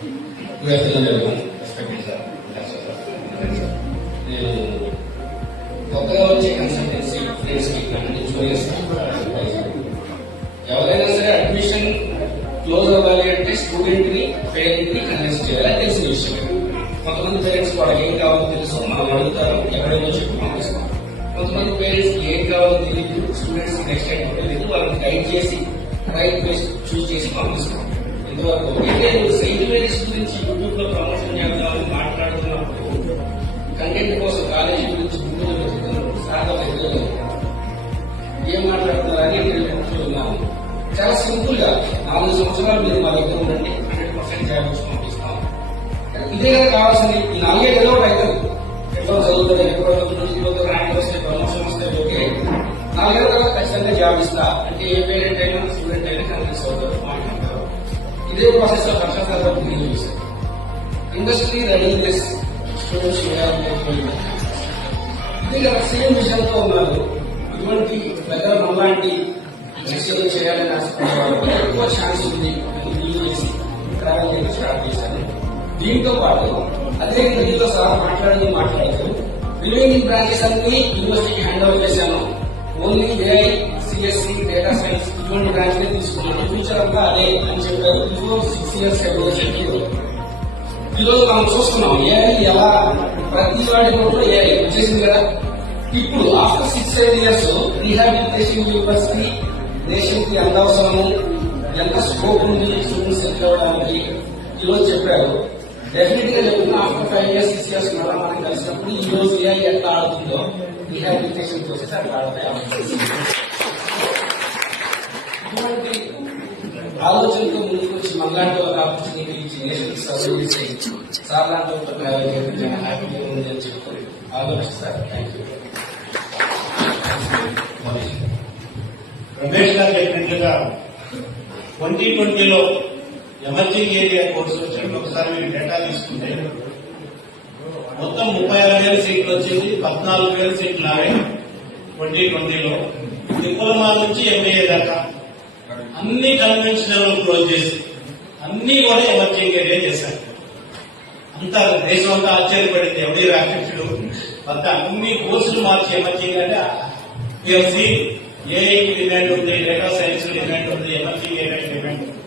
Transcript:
నేను కొత్తగా వచ్చే కన్సల్టెన్సీ ఫ్రెండ్స్ కి జూనియర్స్ ఎవరైనా సరే అడ్మిషన్ క్లోజ్ అవ్వాలి అంటే స్టూడెంట్ ని పేరెంట్ ని కన్విన్స్ చేయాలి తెలిసిన విషయం. కొంతమంది పేరెంట్స్ వాళ్ళకి ఏం కావాలో తెలుసు, మనం అడుగుతారు, ఎక్కడైనా చెప్పి పంపిస్తాం. కొంతమంది పేరెంట్స్ కి ఏం కావాలో తెలియదు, స్టూడెంట్స్ కి నెక్స్ట్ టైం తెలియదు, వాళ్ళని గైడ్ చేసి రైట్ ప్లేస్ చూస్ చేసి పంపిస్తాం. ఇంతవరకు సెయింట్ మేరీస్ గురించి యూట్యూబ్ లో ప్రమోషన్ చేద్దామని మాట్లాడుతున్నప్పుడు కంటెంట్ కోసం కాలేజీ గురించి గుంటూరు వెతుకుతున్నప్పుడు సార్ ఏం మాట్లాడుతున్నారని నేను చెప్తున్నాను. చాలా సింపుల్ గా 4 సంవత్సరాలు మీరు మా దగ్గర ఉండండి, 100% జాబ్ వచ్చి పంపిస్తాం. ఇదే కావాల్సింది. ఈ 4 ఏదో ఒకటి అవుతుంది. ఎక్కడో చదువుతుంది, ఎక్కడో ర్యాంక్ వస్తే, ప్రమోషన్ వస్తే ఓకే. 4 ఏళ్ళ తర్వాత ఖచ్చితంగా జాబ్ ఇస్తా అంటే ఏ పేరెంట్ అయినా స్టూడెంట్ అయినా కన్విన్స్ అవుతారు, మాట్లాడతారు. ఇదే ప్రాసెస్ లో కష్టసార్లు నేను చూశాను. ఇండస్ట్రీ రెడీనెస్ స్టూడెంట్స్ ఇదే కదా సేమ్ విషయంతో ఉన్నారు. ఇటువంటి దగ్గర మనలాంటి ఎక్స్చేంజ్ చేయాలని ఆశపడే ఎక్కువ ఛాన్స్ ఉంది చేసి ట్రావెల్ చేయడం స్టార్ట్ చేశాను. దీంతో పాటు అదే దీంతో సార్ మాట్లాడుతూ రిమైనింగ్ బ్రాంచెస్ అన్ని యూనివర్సిటీకి హ్యాండ్ ఓవర్ చేశాను. Only AI, CSC, data science ఇటువంటి బ్రాంచ్ నే తీసుకున్నాను. ఫ్యూచర్ అంతా అదే అని చెప్పారు. బిఫోర్ 6 years చెప్పారు. ఈరోజు మనం చూస్తున్నాం ఏఐ ఎలా ప్రతి వాడి నోట్లో ఏఐ వచ్చేసింది కదా. ఇప్పుడు ఆఫ్టర్ 6-7 years రీహాబిలిటేషన్ యూనివర్సిటీ దేశం కి ఎంత అవసరము, ఎంత స్కోప్ ఉంది స్టూడెంట్స్ సెటిల్ అవ్వడానికి ఈరోజు చెప్పారు. డెఫినెట్ గా చెప్తున్నా ఆఫ్టర్ 5 years 6 years మళ్ళీ మనం కలిసినప్పుడు ఈ రోజు ఏఐ ఎట్లా ఆడుతుందో రీహాబిలిటేషన్ ప్రాసెస్ అట్లా ఆడతాయి. ఇటువంటి ఆలోచనతో ముందుకు వచ్చి మనలాంటి ఒక ఆపర్చునిటీ ఇచ్చి నేషనల్ సర్వీస్ చేయించి సార్ లాంటి ఒక హ్యాపీగా ఉంది అని చెప్తారు. ఆలోచిస్తారు. Thank you. రమేష్ గారు చెప్పినట్లుగా 2020లో ఎమర్జింగ్ ఏరియా కోర్సు వచ్చినప్పుడు ఒకసారి మీరు డేటా తీసుకుంటే మొత్తం 36,000 సీట్లు వచ్చేసి 14,000 సీట్లు నావే 2020లో. డిప్లొమా నుంచి ఎంఏ దాకా అన్ని కన్వెన్షనల్ క్లోజ్ చేసి అన్ని కూడా ఎమర్జింగ్ ఏరియా చేశారు. అంతా దేశం అంతా ఆశ్చర్యపడింది. ఎవరి రాకెట్లు అంత అన్ని కోర్సులు మార్చి ఎమర్జింగ్ అంటే పిఎస్సి ఏఐకి డిమాండ్ ఉంది, డేటా సైన్స్ డిమాండ్ ఉంది, ఎమర్జింగ్ ఏరియా డిమాండ్ ఉంది.